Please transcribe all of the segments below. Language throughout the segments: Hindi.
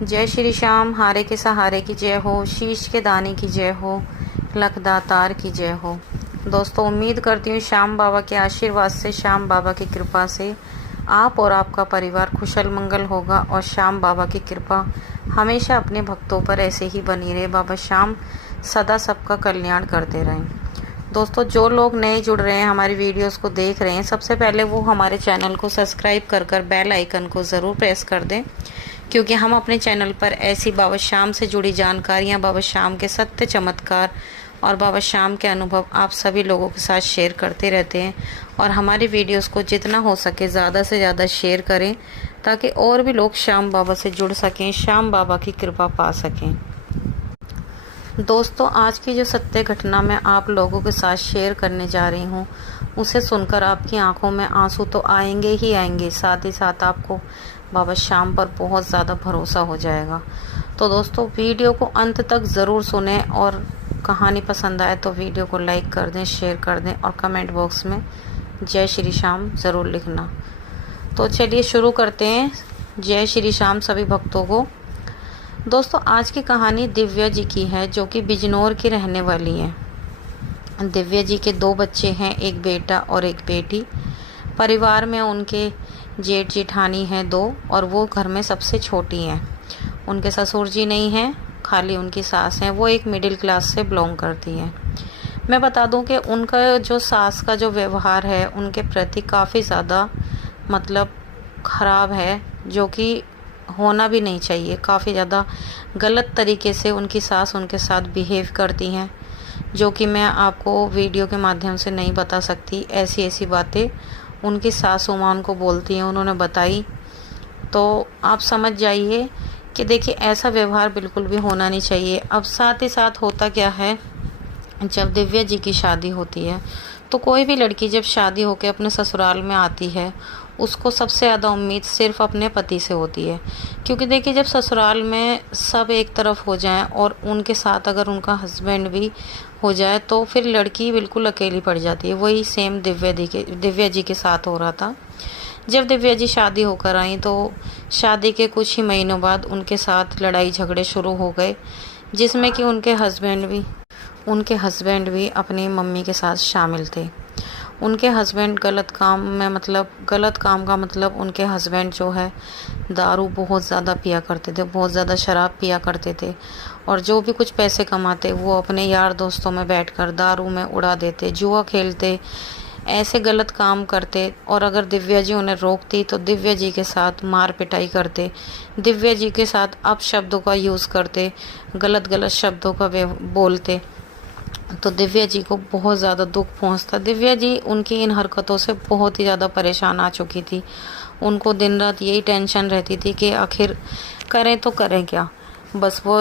जय श्री श्याम, हारे के सहारे की जय हो, शीश के दाने की जय हो, लखदातार की जय हो। दोस्तों, उम्मीद करती हूँ श्याम बाबा के आशीर्वाद से, श्याम बाबा की कृपा से आप और आपका परिवार कुशल मंगल होगा और श्याम बाबा की कृपा हमेशा अपने भक्तों पर ऐसे ही बनी रहे। बाबा श्याम सदा सबका कल्याण करते रहें। दोस्तों, जो लोग नए जुड़ रहे हैं, हमारी वीडियोस को देख रहे हैं, सबसे पहले वो हमारे चैनल को सब्सक्राइब कर बेल आइकन को ज़रूर प्रेस कर दें, क्योंकि हम अपने चैनल पर ऐसी बाबा श्याम से जुड़ी जानकारियां, बाबा श्याम के सत्य चमत्कार और बाबा श्याम के अनुभव आप सभी लोगों के साथ शेयर करते रहते हैं। और हमारी वीडियोस को जितना हो सके ज़्यादा से ज़्यादा शेयर करें, ताकि और भी लोग श्याम बाबा से जुड़ सकें, श्याम बाबा की कृपा पा सकें। दोस्तों, आज की जो सत्य घटना मैं आप लोगों के साथ शेयर करने जा रही हूँ, उसे सुनकर आपकी आंखों में आंसू तो आएंगे ही आएंगे, साथ ही साथ आपको बाबा श्याम पर बहुत ज़्यादा भरोसा हो जाएगा। तो दोस्तों, वीडियो को अंत तक ज़रूर सुनें और कहानी पसंद आए तो वीडियो को लाइक कर दें, शेयर कर दें और कमेंट बॉक्स में जय श्री श्याम ज़रूर लिखना। तो चलिए शुरू करते हैं। जय श्री श्याम सभी भक्तों को। दोस्तों, आज की कहानी दिव्या जी की है, जो कि बिजनौर की रहने वाली हैं। दिव्या जी के 2 बच्चे हैं, एक बेटा और एक बेटी। परिवार में उनके जेठ जेठानी हैं 2, और वो घर में सबसे छोटी हैं। उनके ससुर जी नहीं हैं, खाली उनकी सास हैं। वो एक मिडिल क्लास से बिलोंग करती हैं। मैं बता दूं कि उनका जो सास का जो व्यवहार है उनके प्रति काफ़ी ज़्यादा मतलब ख़राब है, जो कि होना भी नहीं चाहिए। काफ़ी ज़्यादा गलत तरीके से उनकी सास उनके साथ बिहेव करती हैं, जो कि मैं आपको वीडियो के माध्यम से नहीं बता सकती। ऐसी ऐसी बातें उनकी सासू माँ उनको बोलती हैं, उन्होंने बताई, तो आप समझ जाइए कि देखिए ऐसा व्यवहार बिल्कुल भी होना नहीं चाहिए। अब साथ ही साथ होता क्या है, जब दिव्या जी की शादी होती है तो कोई भी लड़की जब शादी होकर अपने ससुराल में आती है, उसको सबसे ज़्यादा उम्मीद सिर्फ अपने पति से होती है। क्योंकि देखिए, जब ससुराल में सब एक तरफ हो जाएं और उनके साथ अगर उनका हस्बैंड भी हो जाए, तो फिर लड़की बिल्कुल अकेली पड़ जाती है। वही सेम दिव्या जी के साथ हो रहा था। जब दिव्या जी शादी होकर आई तो शादी के कुछ ही महीनों बाद उनके साथ लड़ाई झगड़े शुरू हो गए, जिसमें कि उनके हस्बैंड भी अपनी मम्मी के साथ शामिल थे। उनके हस्बैंड गलत काम का मतलब उनके हस्बैंड जो है दारू बहुत ज़्यादा पिया करते थे, बहुत ज़्यादा शराब पिया करते थे। और जो भी कुछ पैसे कमाते वो अपने यार दोस्तों में बैठकर दारू में उड़ा देते, जुआ खेलते, ऐसे गलत काम करते। और अगर दिव्या जी उन्हें रोकती तो दिव्या जी के साथ मार पिटाई करते, दिव्या जी के साथ अपशब्दों का यूज़ करते, गलत शब्दों का बोलते। तो दिव्या जी को बहुत ज़्यादा दुख पहुंचता। दिव्या जी उनकी इन हरकतों से बहुत ही ज़्यादा परेशान आ चुकी थी। उनको दिन रात यही टेंशन रहती थी कि आखिर करें तो करें क्या। बस वो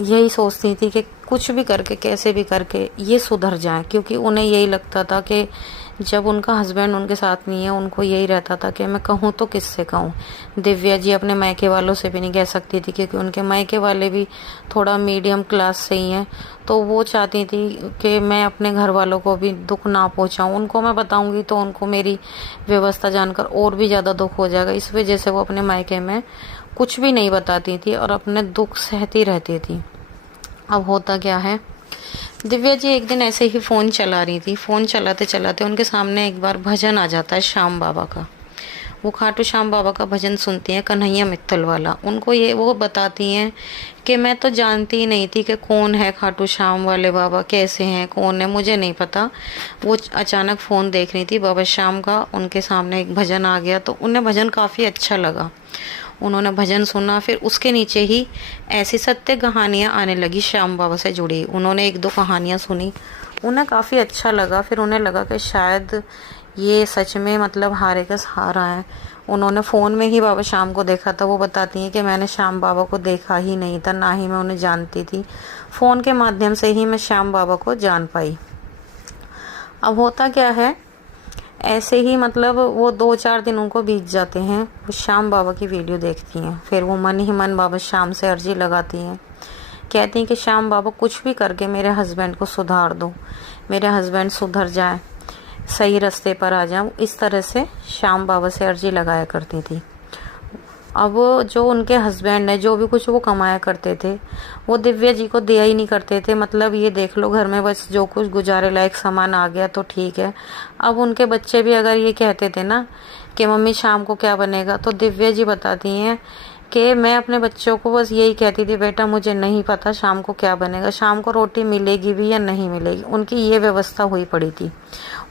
यही सोचती थी कि कुछ भी करके, कैसे भी करके ये सुधर जाए, क्योंकि उन्हें यही लगता था कि जब उनका हस्बैंड उनके साथ नहीं है, उनको यही रहता था कि मैं कहूँ तो किससे कहूँ। दिव्या जी अपने मायके वालों से भी नहीं कह सकती थी, क्योंकि उनके मायके वाले भी थोड़ा मीडियम क्लास से ही हैं। तो वो चाहती थी कि मैं अपने घर वालों को भी दुख ना पहुँचाऊँ। उनको मैं बताऊँगी तो उनको मेरी व्यवस्था जानकर और भी ज़्यादा दुख हो जाएगा। इस वजह से वो अपने मायके में कुछ भी नहीं बताती थी और अपने दुख सहती रहती थी। अब होता क्या है, दिव्या जी एक दिन ऐसे ही फ़ोन चला रही थी। फ़ोन चलाते चलाते उनके सामने एक बार भजन आ जाता है श्याम बाबा का। वो खाटू श्याम बाबा का भजन सुनती हैं, कन्हैया मित्तल वाला। उनको वो बताती हैं कि मैं तो जानती ही नहीं थी कि कौन है खाटू श्याम वाले बाबा, कैसे हैं, कौन है, मुझे नहीं पता। वो अचानक फ़ोन देख रही थी बाबा श्याम का, उनके सामने एक भजन आ गया तो उन्हें भजन काफ़ी अच्छा लगा। उन्होंने भजन सुना, फिर उसके नीचे ही ऐसी सत्य कहानियाँ आने लगी श्याम बाबा से जुड़ी। उन्होंने 1-2 कहानियाँ सुनी, उन्हें काफ़ी अच्छा लगा। फिर उन्हें लगा कि शायद ये सच में मतलब हारे का सहारा है। उन्होंने फ़ोन में ही बाबा श्याम को देखा था। वो बताती हैं कि मैंने श्याम बाबा को देखा ही नहीं था, ना ही मैं उन्हें जानती थी। फ़ोन के माध्यम से ही मैं श्याम बाबा को जान पाई। अब होता क्या है, ऐसे ही मतलब वो 2-4 दिन उनको बीत जाते हैं। वो श्याम बाबा की वीडियो देखती हैं, फिर वो मन ही मन बाबा श्याम से अर्जी लगाती हैं। कहती हैं कि श्याम बाबा कुछ भी करके मेरे हस्बैंड को सुधार दो, मेरे हस्बैंड सुधर जाए, सही रास्ते पर आ जाऊं। इस तरह से श्याम बाबा से अर्जी लगाया करती थी। अब जो उनके हस्बैंड है, जो भी कुछ वो कमाया करते थे, वो दिव्या जी को दिया ही नहीं करते थे। मतलब ये देख लो, घर में बस जो कुछ गुजारे लायक सामान आ गया तो ठीक है। अब उनके बच्चे भी अगर ये कहते थे ना कि मम्मी शाम को क्या बनेगा, तो दिव्या जी बताती हैं कि मैं अपने बच्चों को बस यही कहती थी, बेटा मुझे नहीं पता शाम को क्या बनेगा, शाम को रोटी मिलेगी भी या नहीं मिलेगी। उनकी ये व्यवस्था हुई पड़ी थी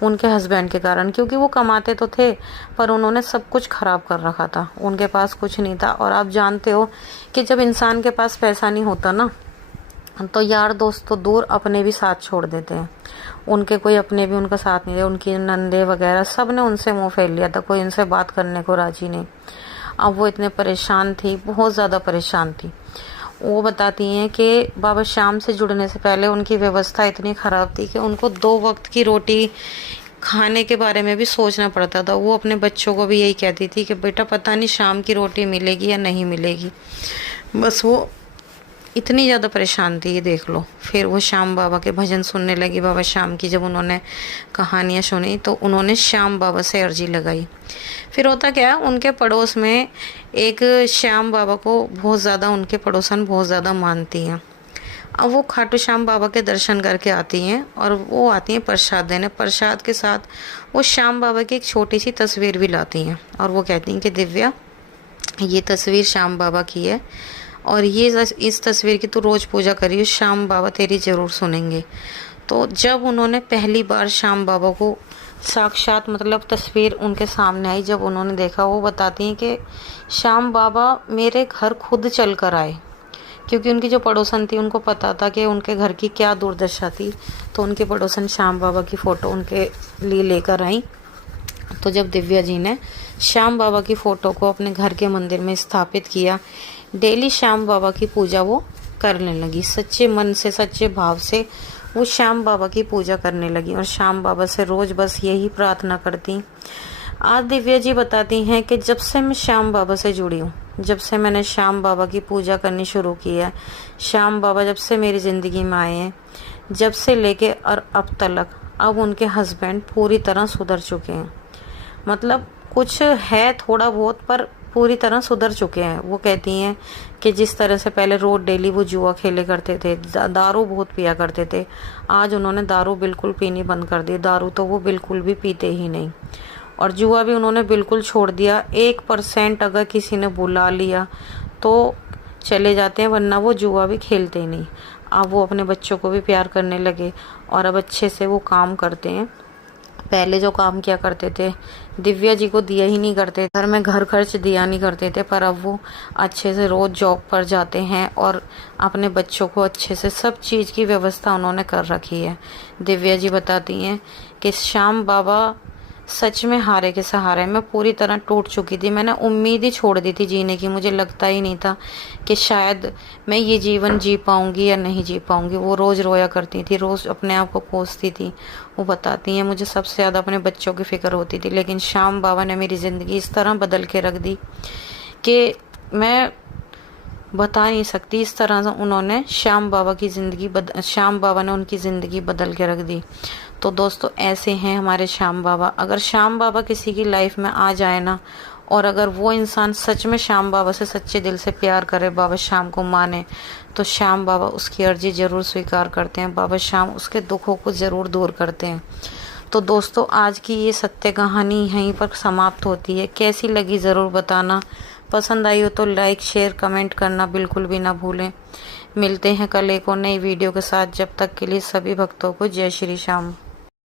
उनके हस्बैंड के कारण, क्योंकि वो कमाते तो थे पर उन्होंने सब कुछ खराब कर रखा था, उनके पास कुछ नहीं था। और आप जानते हो कि जब इंसान के पास पैसा नहीं होता ना, तो यार दोस्त तो दूर, अपने भी साथ छोड़ देते हैं। उनके कोई अपने भी उनका साथ नहीं दे, उनकी नंदे वगैरह सब ने उनसे मुंह फेर लिया था, कोई उनसे बात करने को राजी नहीं। अब वो इतने परेशान थी, बहुत ज़्यादा परेशान थी। वो बताती हैं कि बाबा श्याम से जुड़ने से पहले उनकी व्यवस्था इतनी ख़राब थी कि उनको 2 वक्त की रोटी खाने के बारे में भी सोचना पड़ता था। वो अपने बच्चों को भी यही कहती थी कि बेटा पता नहीं शाम की रोटी मिलेगी या नहीं मिलेगी। बस वो इतनी ज़्यादा परेशान थी, ये देख लो। फिर वो श्याम बाबा के भजन सुनने लगी। बाबा श्याम की जब उन्होंने कहानियाँ सुनी तो उन्होंने श्याम बाबा से अर्जी लगाई। फिर होता क्या, उनके पड़ोस में एक श्याम बाबा को बहुत ज़्यादा, उनके पड़ोसन बहुत ज़्यादा मानती हैं। अब वो खाटू श्याम बाबा के दर्शन करके आती हैं और वो आती हैं प्रसाद देने। प्रसाद के साथ वो श्याम बाबा की एक छोटी सी तस्वीर भी लाती हैं और वो कहती हैं कि दिव्या, ये तस्वीर श्याम बाबा की है और ये इस तस्वीर की तू रोज़ पूजा करियो, श्याम बाबा तेरी ज़रूर सुनेंगे। तो जब उन्होंने पहली बार श्याम बाबा को साक्षात, मतलब तस्वीर उनके सामने आई, जब उन्होंने देखा, वो बताती हैं कि श्याम बाबा मेरे घर खुद चल कर आए, क्योंकि उनकी जो पड़ोसन थी उनको पता था कि उनके घर की क्या दुर्दशा थी। तो उनके पड़ोसन श्याम बाबा की फ़ोटो उनके लिए लेकर आई। तो जब दिव्या जी ने श्याम बाबा की फ़ोटो को अपने घर के मंदिर में स्थापित किया, डेली श्याम बाबा की पूजा वो करने लगी। सच्चे मन से, सच्चे भाव से वो श्याम बाबा की पूजा करने लगी और श्याम बाबा से रोज़ बस यही प्रार्थना करती। आज दिव्या जी बताती हैं कि जब से मैं श्याम बाबा से जुड़ी हूँ, जब से मैंने श्याम बाबा की पूजा करनी शुरू की है, श्याम बाबा जब से मेरी ज़िंदगी में आए हैं, जब से लेके और अब तक, अब उनके हस्बैंड पूरी तरह सुधर चुके हैं। मतलब कुछ है थोड़ा बहुत, पर पूरी तरह सुधर चुके हैं। वो कहती हैं कि जिस तरह से पहले रोज डेली वो जुआ खेले करते थे, दारू बहुत पिया करते थे, आज उन्होंने दारू बिल्कुल पीनी बंद कर दी। दारू तो वो बिल्कुल भी पीते ही नहीं और जुआ भी उन्होंने बिल्कुल छोड़ दिया। 1% अगर किसी ने बुला लिया तो चले जाते हैं, वरना वो जुआ भी खेलते ही नहीं। अब वो अपने बच्चों को भी प्यार करने लगे और अब अच्छे से वो काम करते हैं। पहले जो काम किया करते थे, दिव्या जी को दिया ही नहीं करते, घर में घर खर्च दिया नहीं करते थे, पर अब वो अच्छे से रोज़ जॉब पर जाते हैं और अपने बच्चों को अच्छे से सब चीज़ की व्यवस्था उन्होंने कर रखी है। दिव्या जी बताती हैं कि श्याम बाबा सच में हारे के सहारे मैं पूरी तरह टूट चुकी थी। मैंने उम्मीद ही छोड़ दी थी जीने की। मुझे लगता ही नहीं था कि शायद मैं ये जीवन जी पाऊंगी या नहीं जी पाऊंगी। वो रोज़ रोया करती थी, रोज़ अपने आप को कोसती थी। वो बताती हैं मुझे सबसे ज़्यादा अपने बच्चों की फ़िक्र होती थी, लेकिन श्याम बाबा ने मेरी ज़िंदगी इस तरह बदल के रख दी कि मैं बता नहीं सकती। इस तरह से उन्होंने श्याम बाबा ने उनकी ज़िंदगी बदल के रख दी। तो दोस्तों ऐसे हैं हमारे श्याम बाबा। अगर श्याम बाबा किसी की लाइफ में आ जाए ना, और अगर वो इंसान सच में श्याम बाबा से सच्चे दिल से प्यार करे, बाबा श्याम को माने, तो श्याम बाबा उसकी अर्जी ज़रूर स्वीकार करते हैं। बाबा श्याम उसके दुखों को ज़रूर दूर करते हैं। तो दोस्तों आज की ये सत्य कहानी यहीं पर समाप्त होती है। कैसी लगी ज़रूर बताना। पसंद आई हो तो लाइक, शेयर, कमेंट करना बिल्कुल भी ना भूलें। मिलते हैं कल एक और नई वीडियो के साथ। जब तक के लिए सभी भक्तों को जय श्री श्याम।